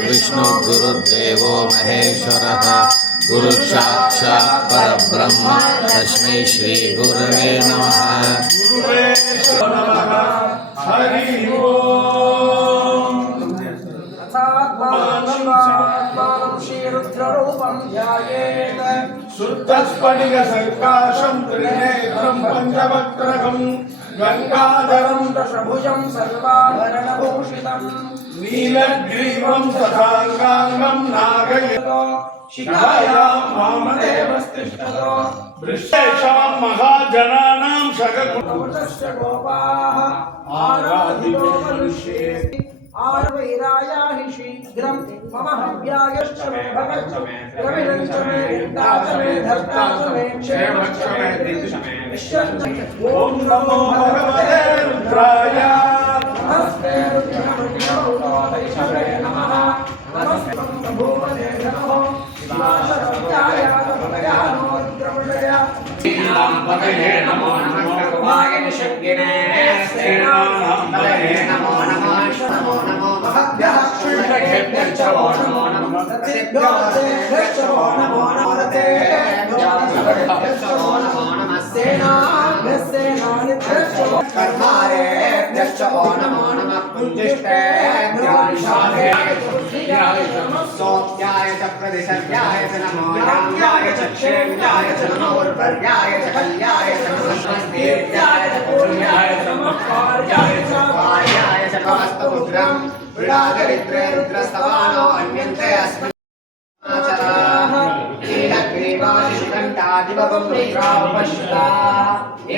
विष्णु गुरुदेवो महेश्वरः गुरु साक्षात् परब्रह्म तस्मै श्री गुरवे नमः। हरि ओम। श्रीरुद्ररूपं ध्यायेत् शुद्धस्फटिकसर्काशं त्रिनेत्रं पंचवक्त्रकं गंगाधरं दशभुजं सर्वाभरणभूषितं नीलग्रीवं सदांगांगं नागयतो शिखायां वामदेवस्तिष्ठतो वृषेषां महाजनानां शगकुटस्य गोपाः आराधितो मनुष्ये आर्वैराया हि शीघ्रं मम हव्यायश्च मे भगच्च मे द्रविणञ्च मे यन्ताच मे धर्ताच मे क्षेमच्च मे धीर्ष मे विश्वञ्च मे। ॐ नमो भगवते रुद्राय नमस्ते रुद्रमृत्युभूतैषवे नमः नमस्ते भूमने नमो शिवाशरत्याय नमयानो रुद्रमृषय पतये नमो नमः भगवाय निषग्गिने सेनानां पतये नमो नमः नमो नमो महभ्यः शुण्डकेभ्यश्च वो नमो नमः तत्सिद्ध्योऽस्तेभ्यश्च वो नमो नमः तेभ्यश्च वो नमो नमः सेनाभ्यः सेनानिभ्यश्च वो कर्मारेभ्यश्च वो नमो नमः कुञ्जिष्टेभ्यो निषादेभ्याय नमः सोत्याय च प्रतिसर्याय च नमो याम्याय च क्षेम्याय च नमो उर्वर्याय च कल्याय च नमः स्वस्तिर्याय च पूर्याय च नमः कार्याय च कार्याय च कवस्तुरुद्रं विराजरित्रे रुद्रस्तवानो अन्यन्ते अस्मिन् आचराः नीलग्रीवाशिशकण्ठादिवगं रुद्रावपश्यताः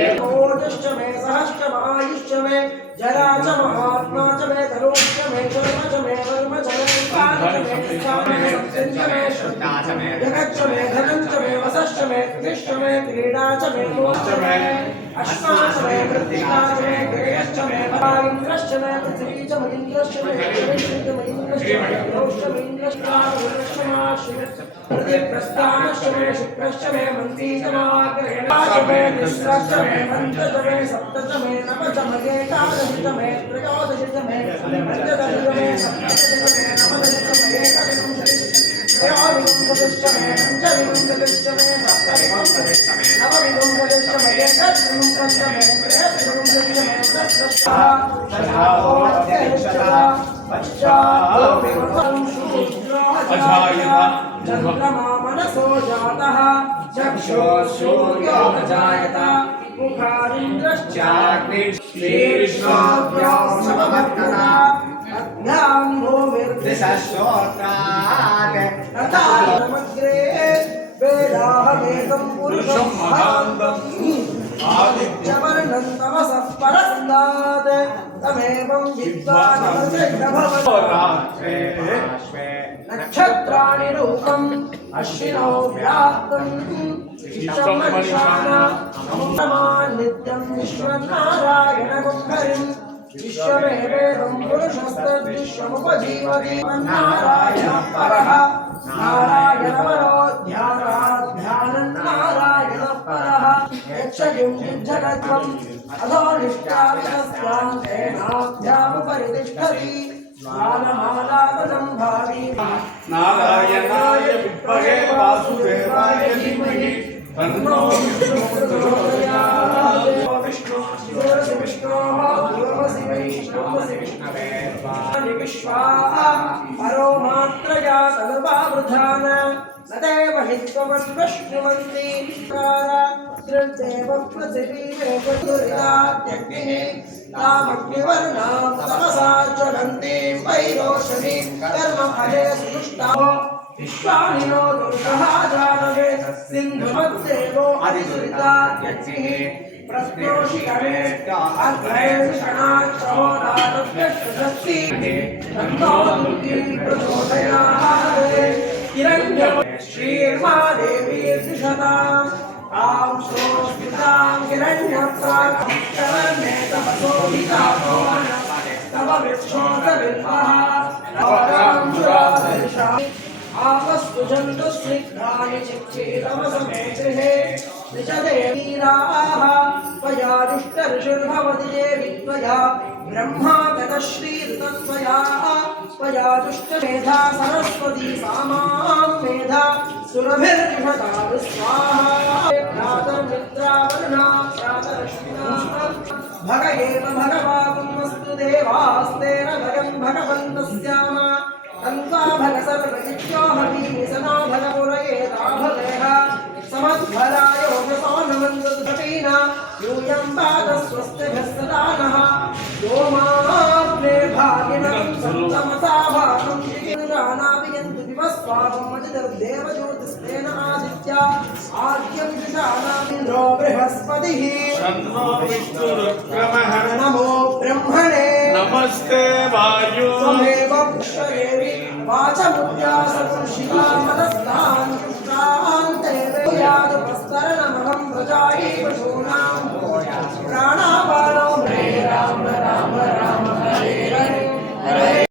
एकोदश्च मे सहश्च महायुश्च मे जरा च महात्मा च मे धनुश्च मे शर्म च मे वर्म च मे काल च मे निष्ठा मे सत्यं च मे श्रद्धा च मे जगच्च मे धनं च मे वसश्च मे कृतिश्च मे क्रीडा च मे मोक्ष च मे अश्वा च मे मृत्तिका च मे गृहश्च मे इन्द्रश्च मे पृथ्वी च महीन्द्रश्च मे विष्णुश्च मे इन्द्रश्च मे गौश्च मे इन्द्रश्च प्रतिप्रस्थानश्च मे शुक्रश्च मे मन्त्री च महाग्रहेण मे निःश्रश्च मे पञ्च च मे सप्त च मे नव च मे एकादश च मे त्रयोदश च मे पञ्चदश च मे सप्तदश च मे नवदश च मे एकविंशतिश्च त्रयोविंशतिश्च मे पञ्चविंशतिश्च मे सप्तविंशतिश्च मे नवविंशतिश्च मे एकत्रिंशच्च मे त्रयस्त्रिंशच्च मे चतुष्षष्टिश्च चन्द्रमा मनसो जातः चक्षुः सूर्यो अजायत मुखारिन्द्रश्चाग्निर्विष्णोऽभ्यो समवर्तता अग्न्यां भूमिर्दिशश्रोत्रात् तथामग्रे वेदाहमेकं पुरुषं महान्तम् आदित्यवर्णं तमसः परस्तात् तमेवं विद्वान् नक्षत्राणि रूपम् अश्विनौ व्याप्तम् इष्टं मनीषाणा नित्यं विश्वनारायणं हरिं विश्वमेवेदं पुरुषस्तद्विश्वमुपजीवति नारायणः परः नारायणपरो ध्यानात् ध्यानं नारायणः परः यच्छकिं जगत्वम् अधो निष्ठाविनस्यां तेनाभ्यामुपरितिष्ठति ज्ञानमालापदं भावी नारायणाय विद्महे वासुदेवाय धीमहि तन्नो विष्णुः प्रचोदयात्। विष्णोः गुरुमसि वैष्णवसि विष्णवे विश्वाः परो मात्रया सर्वावृधान न देव हि त्वमन्वश्नुवन्ति कृदेव पृथिवीरेव दुर्गात्यग्निः तामग्निवर्णां तमसा ज्वलन्तीं वैरोशनीं कर्मफले सुष्टाः विश्वानिनो दुर्गः जानवे सिन्धुमद्देवो अधिदुरितात्यग्निः प्रत्योषिकरे अग्रैषणाच्छोदानव्यशक्तिः तन्नो दुर्गी प्रचोदयात्। हिरण्यं श्रीर्मादेवी दिशताम् आं सोऽस्मितां हिरण्यप्राक्ष्यवर्णे तपसोऽभिजातो तव विक्षोभविद्मः आपस्तु जन्तु स्निग्धानि चिक्षीतमसमेत्रिहे निजदेवीराः त्वया दुष्टऋषिर्भवति देवि त्वया ब्रह्मा ततश्रीर्तत्वया त्वयाजुष्ट मेधा सरस्वती सामां मेधा सुरभिर्निषदारु स्वाहा प्रातर्मित्रावरुणा प्रातरश्मिना भग एव भगवामस्तु देवास्तेन भगं भगवन्तस्याम तन्त्वा भग सर्वजित्योऽहति निसनो भगपुरयेता भवेह समद्भराय ओषसो नमन्दुपटीना यूयं पादस्वस्तिभिः सदा नः योमाग्ने भागिनं सप्तमसा भागं जिगिरानाभियन्तु विवस्वागं मजिदर्देवज्योतिस्तेन आदित्या आद्यं विशानामिन्द्रो बृहस्पतिः तन्नो विष्णुरुक्रमः नमो ब्रह्मणे नमस्ते वायु त्वमेव पुष्पदेवि वाचमुद्यासं शिवामदस्तां शुष्कान्ते यादुपस्तरणमहं प्रजायै पशूनां प्राणापानो हरे राम राम राम हरे हरे हरे